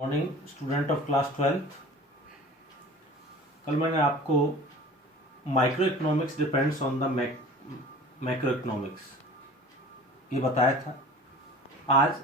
Morning student of class 12th। कल मैंने आपको micro economics depends on the macro economics ये बताया था। आज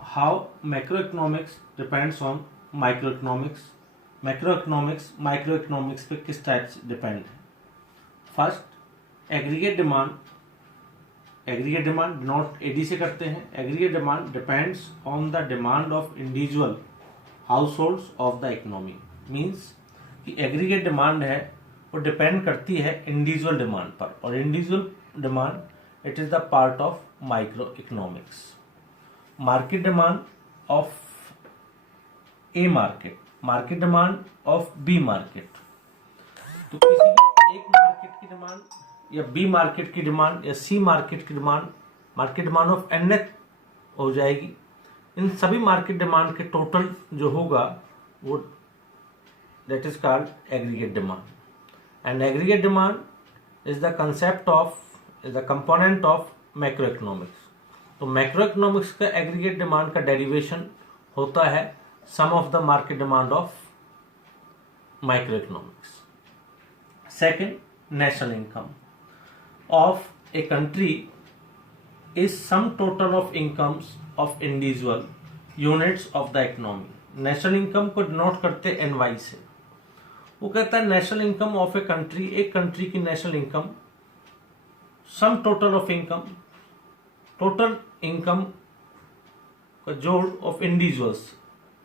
how macro economics depends on micro economics, macro economics micro economics पे किस टाइप से डिपेंड है। First aggregate demand denote AD से करते हैं। Aggregate demand depends on the demand of individual households of the economy. Means कि aggregate demand है वो डिपेंड करती है इंडिविजुअल डिमांड पर, और individual demand it is the part of micro economics. Market demand of A market, market demand of B market. तो किसी भी एक मार्केट की डिमांड या बी मार्केट की डिमांड या सी मार्केट की demand market demand of N हो जाएगी। इन सभी मार्केट डिमांड के टोटल जो होगा वो that is called aggregate demand. And aggregate demand is the concept of is the component of macro economics. तो मैक्रो इकोनॉमिक्स का एग्रीगेट डिमांड का डेरिवेशन होता है sum of the market demand of micro economics. Second, national income of a country is sum total of incomes of individual units of the economy। National income को denote करते NY से। वो कहता है national income of a country, एक country की national income sum total of income, total income का जोड़ of individuals,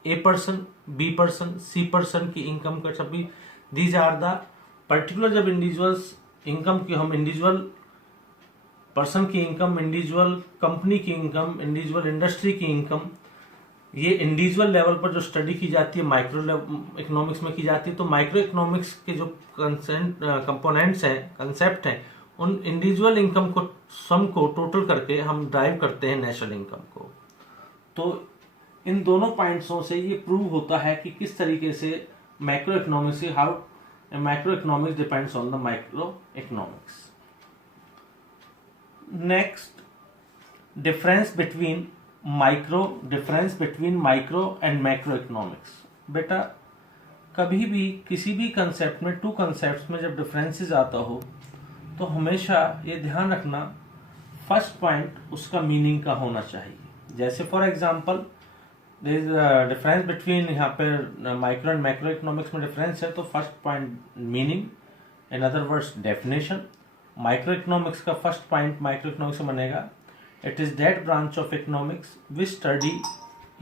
a person, B person, C person की इनकम का सभी दीज आर द पर्टिकुलर। जब इंडिविजुअल्स इनकम की हम इंडिविजुअल पर्सन की इनकम, इंडिविजुअल कंपनी की इनकम, इंडिविजुअल इंडस्ट्री की इनकम, ये इंडिविजुअल लेवल पर जो स्टडी की जाती है माइक्रो इकोनॉमिक्स में की जाती है। तो माइक्रो इकोनॉमिक्स के जो कंपोनेंट्स हैं, कंसेप्ट हैं, उन इंडिविजुअल इनकम को सम को टोटल करके हम ड्राइव करते हैं नेशनल इनकम को। तो इन दोनों पॉइंट्सों से ये प्रूव होता है कि किस तरीके से मैक्रो इकोनॉमिक्स से how macro economics depends on the micro economics. Next, difference between micro and macro economics. बेटा कभी भी किसी भी कंसेप्ट में, टू कंसेप्ट्स में जब डिफरेंसेस आता हो तो हमेशा ये ध्यान रखना फर्स्ट पॉइंट उसका मीनिंग का होना चाहिए। जैसे for example there is difference between, यहाँ पे माइक्रो एंड मैक्रो इकोनॉमिक्स में डिफरेंस है तो first point meaning, in other words definition. Micro economics का फर्स्ट पॉइंट माइक्रो इकोनॉमिक्स में बनेगा it is that branch of economics which study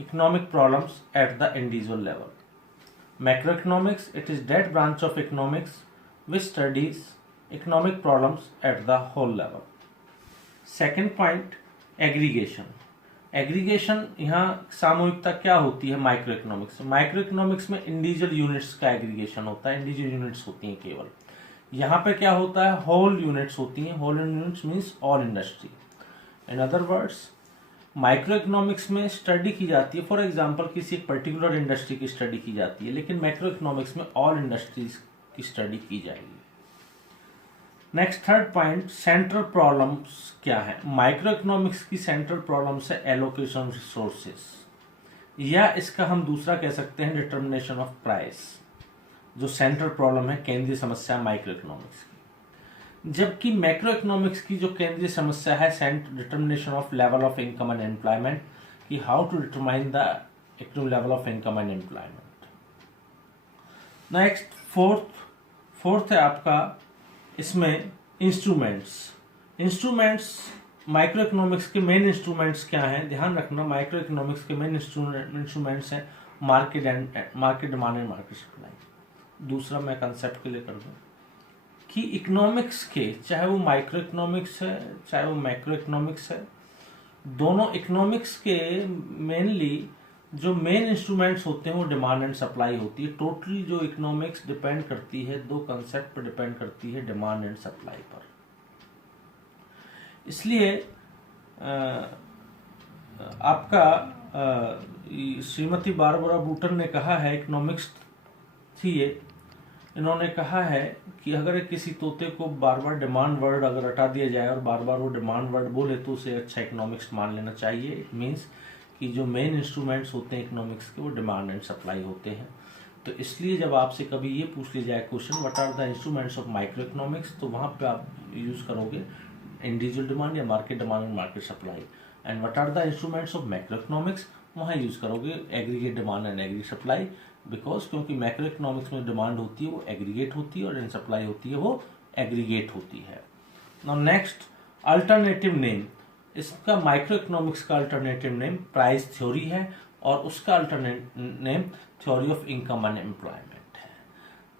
economic problems at the individual level. Macro economics it is that branch of economics which studies economic problems at the whole level. Second point, aggregation. Aggregation यहाँ सामूहिकता क्या होती है micro economics में? Micro economics में individual units का aggregation होता है, इंडिविजुअल यूनिट्स होती हैं केवल। यहाँ पे क्या होता है, होल यूनिट्स होती हैं। Whole units means all industry. In other words micro economics में स्टडी की जाती है, फॉर एग्जांपल किसी एक पर्टिकुलर इंडस्ट्री की स्टडी की जाती है, लेकिन मैक्रो इकोनॉमिक्स में ऑल इंडस्ट्रीज की स्टडी की जाएगी। Next, third point, central problems क्या है? माइक्रो इकोनॉमिक्स की सेंट्रल प्रॉब्लम्स है एलोकेशन रिसोर्सेस, या इसका हम दूसरा कह सकते हैं डिटर्मिनेशन ऑफ प्राइस। जो सेंट्रल प्रॉब्लम है, केंद्रीय समस्या माइक्रो इकोनॉमिक्स की। जबकि मैक्रो इकोनॉमिक्स की जो केंद्रीय समस्या है determination of level of income and employment, कि how to determine the level of income and employment. Next, fourth है आपका इसमें इंस्ट्रूमेंट्स। माइक्रो इकोनॉमिक्स के मेन इंस्ट्रूमेंट्स क्या हैं? ध्यान रखना, माइक्रो इकोनॉमिक्स के मेन इंस्ट्रूमेंट्स हैं market demand and market supply. दूसरा मैं कंसेप्ट के लिए कर दूं कि इकोनॉमिक्स के, चाहे वो माइक्रो इकोनॉमिक्स है चाहे वो मैक्रो इकोनॉमिक्स है, दोनों इकोनॉमिक्स के मेनली जो मेन इंस्ट्रूमेंट्स होते हैं वो डिमांड एंड सप्लाई होती है। टोटली जो इकोनॉमिक्स डिपेंड करती है दो कंसेप्ट पर डिपेंड करती है, डिमांड एंड सप्लाई पर। इसलिए आपका श्रीमती बारबरा बूटन ने कहा है, इकोनॉमिक्स थी ये, इन्होंने कहा है कि अगर किसी तोते को बार बार डिमांड वर्ड अगर हटा दिया जाए और बार बार वो डिमांड वर्ड बोले तो उसे अच्छा इकोनॉमिक्स मान लेना चाहिए। इट मीन्स कि जो मेन इंस्ट्रूमेंट्स होते हैं इकोनॉमिक्स के वो डिमांड एंड सप्लाई होते हैं। तो इसलिए जब आपसे कभी ये पूछ लिया जाए question what are the instruments of micro economics, तो वहाँ पे आप यूज़ करोगे इंडिविजुअल डिमांड या market demand and market supply. And what are the instruments of macro economics, वहाँ यूज़ करोगे aggregate demand and aggregate supply, because क्योंकि macro economics में डिमांड होती है वो एग्रीगेट होती है और इन सप्लाई होती है वो एग्रीगेट होती है। Now next, alternative name. इसका माइक्रो इकोनॉमिक्स का अल्टरनेटिव नेम प्राइस थ्योरी है और उसका alternative name theory of income and employment है।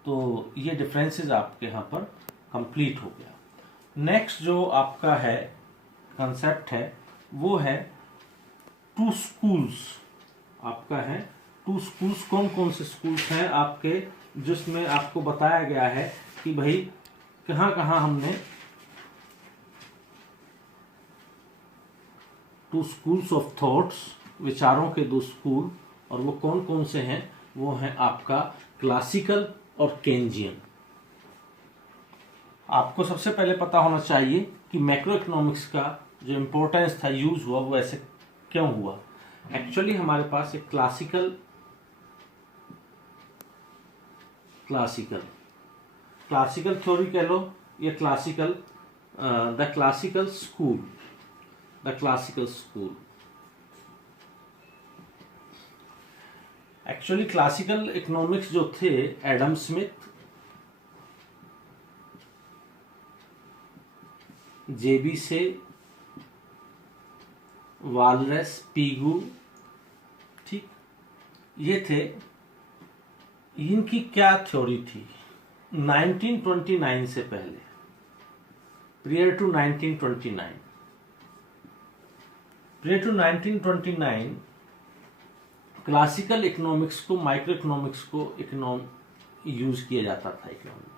तो ये डिफरेंसेस आपके यहाँ पर कंप्लीट हो गया। नेक्स्ट जो आपका है कंसेप्ट है वो है टू स्कूल्स। आपका है टू स्कूल्स, कौन कौन से स्कूल्स हैं आपके, जिसमें आपको बताया गया है कि भाई कहाँ कहाँ हमने टू स्कूल्स ऑफ थॉट्स, विचारों के दो स्कूल, और वो कौन कौन से हैं, वो हैं आपका क्लासिकल और केंजियन। आपको सबसे पहले पता होना चाहिए कि मैक्रो इकोनॉमिक्स का जो इम्पोर्टेंस था, यूज हुआ, वो ऐसे क्यों हुआ। एक्चुअली हमारे पास एक क्लासिकल थ्योरी कह लो या the classical school. Actually classical economics जो थे, एडम स्मिथ, जेबी से, वालरस, पीगू, ठीक, ये थे। इनकी क्या थ्योरी थी 1929 से पहले, prior to 1929 क्लासिकल इकोनॉमिक्स को, माइक्रो इकोनॉमिक्स को यूज किया जाता था इकोनॉमी में,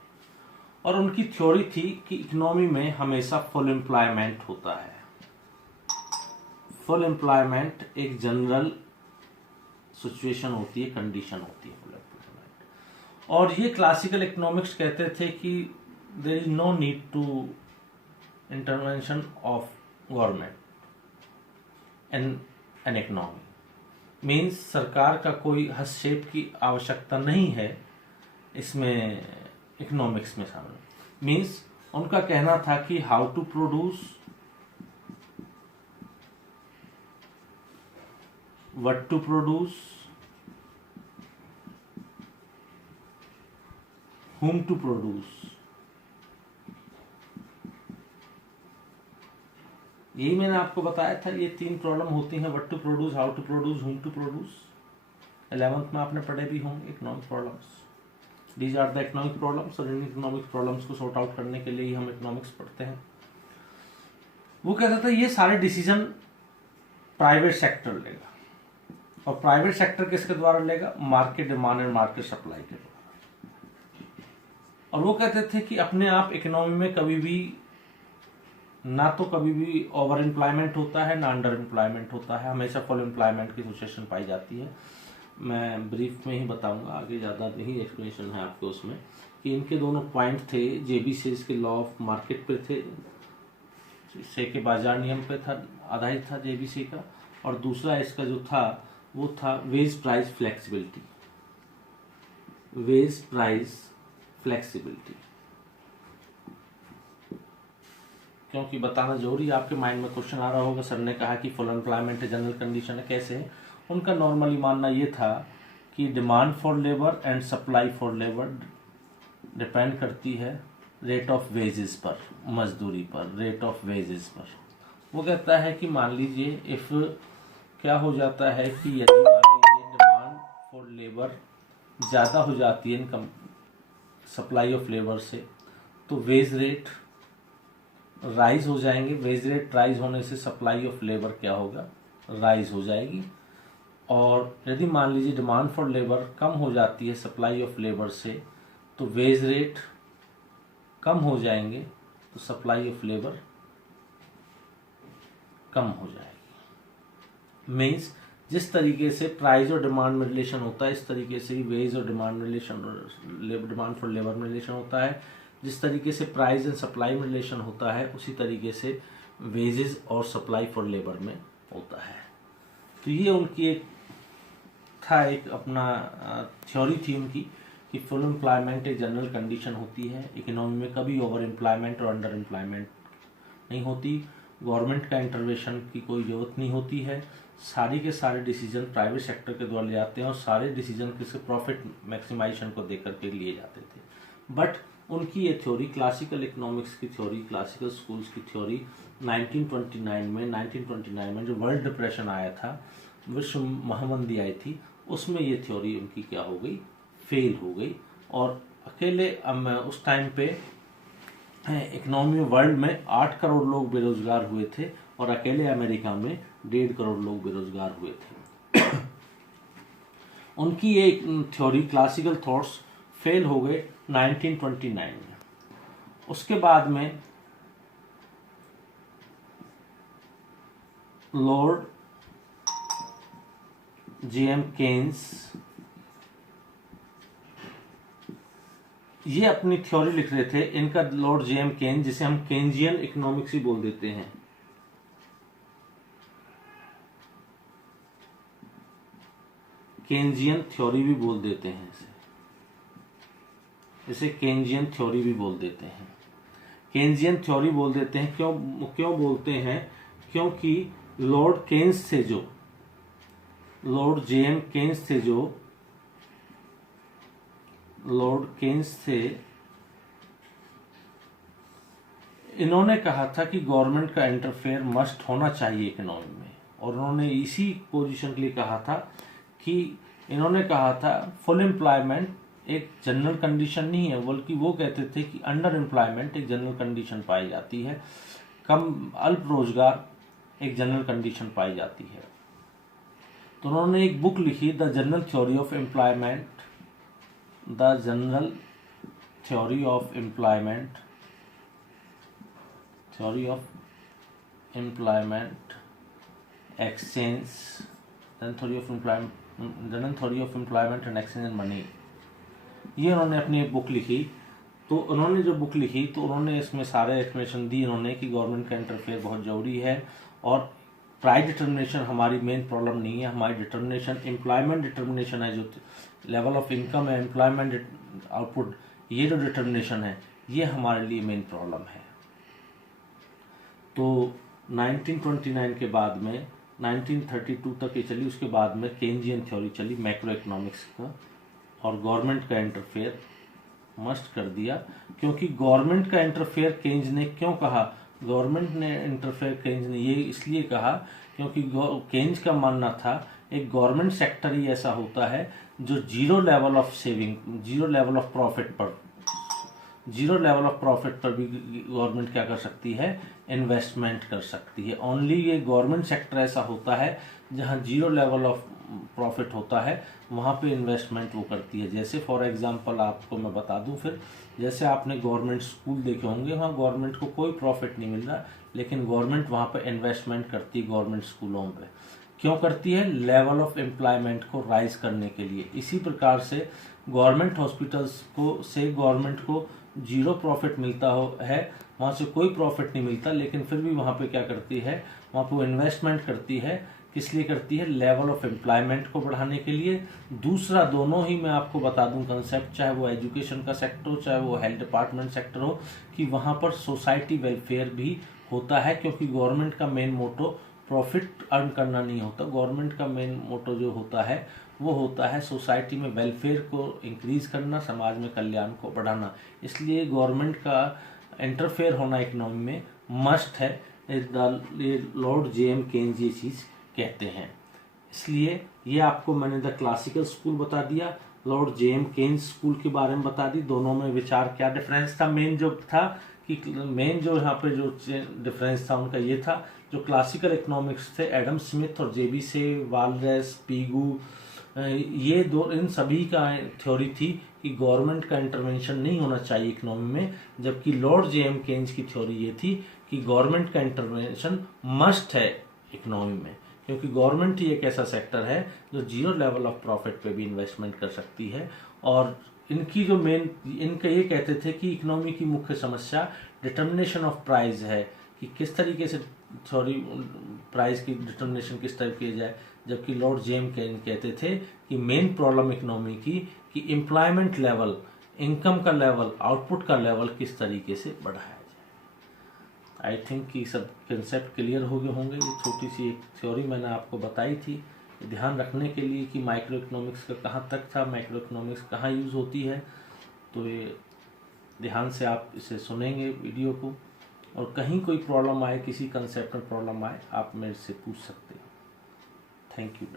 और उनकी थ्योरी थी कि इकोनॉमी में हमेशा फुल एम्प्लॉयमेंट होता है। फुल एम्प्लॉयमेंट एक जनरल सिचुएशन होती है, कंडीशन होती है फुल एम्प्लॉयमेंट। और ये क्लासिकल इकोनॉमिक्स कहते थे कि there is no need to intervention of government in an economy, means सरकार का कोई हस्तक्षेप की आवश्यकता नहीं है इसमें, इकोनॉमिक्स में शामिल। मीन्स उनका कहना था कि how to produce, what to produce, whom to produce, यही मैंने आपको बताया था। ये 3 प्रॉब्लम होती हैं, what to produce, how to produce, whom to produce. 11th में आपने पढ़े भी होंगे economic problems. These are the economic problems, और इन इकोनॉमिक प्रॉब्लम्स को सॉर्ट आउट करने के लिए ही हम इकोनॉमिक्स पढ़ते हैं। वो कहता था ये सारे डिसीजन प्राइवेट सेक्टर लेगा, और प्राइवेट सेक्टर किसके द्वारा लेगा, market demand and market supply के द्वारा। और वो कहते थे कि अपने आप इकोनॉमी में कभी भी ना तो कभी भी ओवर एम्प्लॉयमेंट होता है ना अंडर एम्प्लॉयमेंट होता है, हमेशा फुल एम्प्लॉयमेंट की सिचुएशन पाई जाती है। मैं ब्रीफ में ही बताऊंगा, आगे ज़्यादा नहीं एक्सप्लेनेशन है आपको उसमें, कि इनके दोनों पॉइंट थे। जेबी से इसके लॉ ऑफ मार्केट पे थे, से के बाजार नियम पे था, आधारित था जेबीसी का, और दूसरा इसका जो था वो था wage price flexibility. Wage price flexibility, क्योंकि बताना जरूरी है, आपके माइंड में क्वेश्चन आ रहा होगा, सर ने कहा कि फुल एम्प्लॉयमेंट है, जनरल कंडीशन है, कैसे है। उनका नॉर्मली मानना ये था कि demand for labour and supply for labour depend करती है रेट ऑफ वेजेस पर, मजदूरी पर, रेट ऑफ वेजेस पर। वो कहता है कि मान लीजिए इफ क्या हो जाता है कि यदि मान लीजिए डिमांड फॉर लेबर ज़्यादा हो जाती है इनकम सप्लाई ऑफ लेबर से, तो वेज रेट राइज हो जाएंगे। वेज रेट राइज होने से सप्लाई ऑफ लेबर क्या होगा, राइज हो जाएगी। और यदि मान लीजिए डिमांड फॉर लेबर कम हो जाती है सप्लाई ऑफ लेबर से, तो वेज रेट कम हो जाएंगे, तो सप्लाई ऑफ लेबर कम हो जाएगी। मीन्स जिस तरीके से प्राइस और डिमांड में रिलेशन होता है, इस तरीके से ही वेज और डिमांड में रिलेशन, डिमांड फॉर लेबर में रिलेशन होता है। जिस तरीके से प्राइस एंड सप्लाई में रिलेशन होता है, उसी तरीके से वेजेस और सप्लाई फॉर लेबर में होता है। तो ये उनकी एक था, एक अपना थ्योरी थी उनकी कि फुल एम्प्लॉयमेंट एक जनरल कंडीशन होती है इकोनॉमी में, कभी ओवर एम्प्लॉयमेंट और अंडर एम्प्लॉयमेंट नहीं होती, गवर्नमेंट का इंटरवेंशन की कोई ज़रूरत नहीं होती है, सारी के सारे डिसीजन प्राइवेट सेक्टर के द्वारा ले जाते हैं और सारे डिसीजन किसी प्रॉफिट मैक्सिमाइजेशन को देकर के लिए जाते थे। बट उनकी ये थ्योरी, क्लासिकल इकोनॉमिक्स की थ्योरी, क्लासिकल स्कूल्स की थ्योरी 1929 में जो वर्ल्ड डिप्रेशन आया था, विश्व महामंदी आई थी, उसमें ये थ्योरी उनकी क्या हो गई, फेल हो गई। और अकेले उस टाइम पे इकोनॉमी वर्ल्ड में 8 करोड़ लोग बेरोजगार हुए थे और अकेले अमेरिका में 1.5 करोड़ लोग बेरोजगार हुए थे। उनकी ये थ्योरी क्लासिकल थॉट्स फेल हो गए 1929 में। उसके बाद में लॉर्ड जे.एम. केन्स ये अपनी थ्योरी लिख रहे थे। इनका लॉर्ड जे.एम. केन्स, जिसे हम केन्जियन इकोनॉमिक्स ही बोल देते हैं, केन्जियन थ्योरी भी बोल देते हैं इसे केन्जियन थ्योरी भी बोल देते हैं। केन्जियन थ्योरी बोल देते हैं, क्यों बोलते हैं? क्योंकि लॉर्ड केन्स थे जो, लॉर्ड जे.एम. केन्स थे जो, लॉर्ड केन्स थे, इन्होंने कहा था कि गवर्नमेंट का इंटरफेयर मस्ट होना चाहिए इकोनॉमी में। और उन्होंने इसी पोजीशन के लिए कहा था कि इन्होंने कहा था फुल एम्प्लॉयमेंट एक जनरल कंडीशन नहीं है, बल्कि वो कहते थे कि अंडर एम्प्लॉयमेंट एक जनरल कंडीशन पाई जाती है, कम अल्प रोजगार एक जनरल कंडीशन पाई जाती है। तो उन्होंने एक बुक लिखी, the general theory of employment, the general theory of employment, theory of employment exchange, general theory of employment and exchange and money. ये उन्होंने अपनी एक बुक लिखी। तो उन्होंने जो बुक लिखी तो उन्होंने इसमें सारे एक्सप्लेनेशन दी इन्होंने कि गवर्नमेंट का इंटरफेयर बहुत ज़रूरी है और प्राइस डिटर्मिनेशन हमारी मेन प्रॉब्लम नहीं है। हमारी डिटर्मिनेशन एम्प्लॉयमेंट डिटर्मिनेशन है, जो लेवल ऑफ इनकम है, एम्प्लॉयमेंट आउटपुट, ये जो डिटर्मिनेशन है ये हमारे लिए मेन प्रॉब्लम है। तो 1929 के बाद में 1932 तक ये चली। उसके बाद में केन्जियन थ्योरी चली मैक्रो इकोनॉमिक्स का, और गवर्नमेंट का इंटरफेयर मस्ट कर दिया। क्योंकि गवर्नमेंट का इंटरफेयर केन्ज ने क्यों कहा, गवर्नमेंट ने इंटरफेयर केन्ज ने ये इसलिए कहा क्योंकि केन्ज का मानना था एक गवर्नमेंट सेक्टर ही ऐसा होता है जो zero level of saving, zero level of profit पर भी गवर्नमेंट क्या कर सकती है, इन्वेस्टमेंट कर सकती है। ओनली ये गवर्नमेंट सेक्टर ऐसा होता है जहाँ जीरो लेवल ऑफ प्रॉफिट होता है, वहाँ पे इन्वेस्टमेंट वो करती है। जैसे फॉर एग्जांपल आपको मैं बता दूं, फिर जैसे आपने गवर्नमेंट स्कूल देखे होंगे, वहाँ गवर्नमेंट को कोई प्रॉफिट नहीं मिल रहा, लेकिन गवर्नमेंट वहाँ पे इन्वेस्टमेंट करती है गवर्नमेंट स्कूलों पे। क्यों करती है? लेवल ऑफ एम्प्लॉयमेंट को राइज करने के लिए। इसी प्रकार से गवर्नमेंट हॉस्पिटल्स को से गवर्नमेंट को जीरो प्रॉफिट मिलता है, वहाँ से कोई प्रॉफिट नहीं मिलता, लेकिन फिर भी वहाँ पे क्या करती है, वहाँ पे वो इन्वेस्टमेंट करती है। किस लिए करती है? लेवल ऑफ एम्प्लॉयमेंट को बढ़ाने के लिए। दूसरा, दोनों ही मैं आपको बता दूं कंसेप्ट, चाहे वो एजुकेशन का सेक्टर हो, चाहे वो हेल्थ डिपार्टमेंट सेक्टर हो, कि वहाँ पर सोसाइटी वेलफेयर भी होता है। क्योंकि गवर्नमेंट का मेन मोटो प्रॉफिट अर्न करना नहीं होता, गवर्नमेंट का मेन मोटो जो होता है वो होता है सोसाइटी में वेलफेयर को इंक्रीज करना, समाज में कल्याण को बढ़ाना। इसलिए गवर्नमेंट का इंटरफेयर होना इकोनॉमी में मस्ट है। Lord J.M.. केन्स ये चीज़ कहते हैं। इसलिए ये आपको मैंने द क्लासिकल स्कूल बता दिया, लॉर्ड जे.एम. केन्स स्कूल के बारे में बता दी। दोनों में विचार क्या डिफरेंस था, मेन जो था कि मेन जो यहाँ पे जो डिफरेंस था उनका ये था, जो क्लासिकल इकोनॉमिक्स थे एडम स्मिथ और जे.बी. से, वालरेस, पीगू, ये दो, इन सभी का थ्योरी थी कि गवर्नमेंट का इंटरवेंशन नहीं होना चाहिए इकोनॉमी में। जबकि लॉर्ड जे.एम. केन्स की थ्योरी ये थी कि गवर्नमेंट का इंटरवेंशन मस्ट है इकोनॉमी में, क्योंकि गवर्नमेंट ही एक ऐसा सेक्टर है जो जीरो लेवल ऑफ प्रॉफिट पे भी इन्वेस्टमेंट कर सकती है। और इनकी जो मेन, इनका ये कहते थे कि इकोनॉमी की मुख्य समस्या डिटर्मिनेशन ऑफ प्राइस है, कि किस तरीके से प्राइस की डिटर्मिनेशन किस तरह किया जाए। जबकि लॉर्ड जेम्स केन कहते थे कि मेन प्रॉब्लम इकोनॉमी की कि एम्प्लॉयमेंट लेवल, इनकम का लेवल, आउटपुट का लेवल किस तरीके से बढ़ाया जाए। आई थिंक कि सब कंसेप्ट क्लियर हो गए होंगे। ये छोटी सी एक थ्योरी मैंने आपको बताई थी ध्यान रखने के लिए कि माइक्रो इकोनॉमिक्स का कहाँ तक था, माइक्रो इकोनॉमिक्स कहाँ यूज़ होती है। तो ये ध्यान से आप इसे सुनेंगे वीडियो को, और कहीं कोई प्रॉब्लम आए, किसी कंसेप्ट में प्रॉब्लम आए, आप मेरे से पूछ सकते हो। Thank you.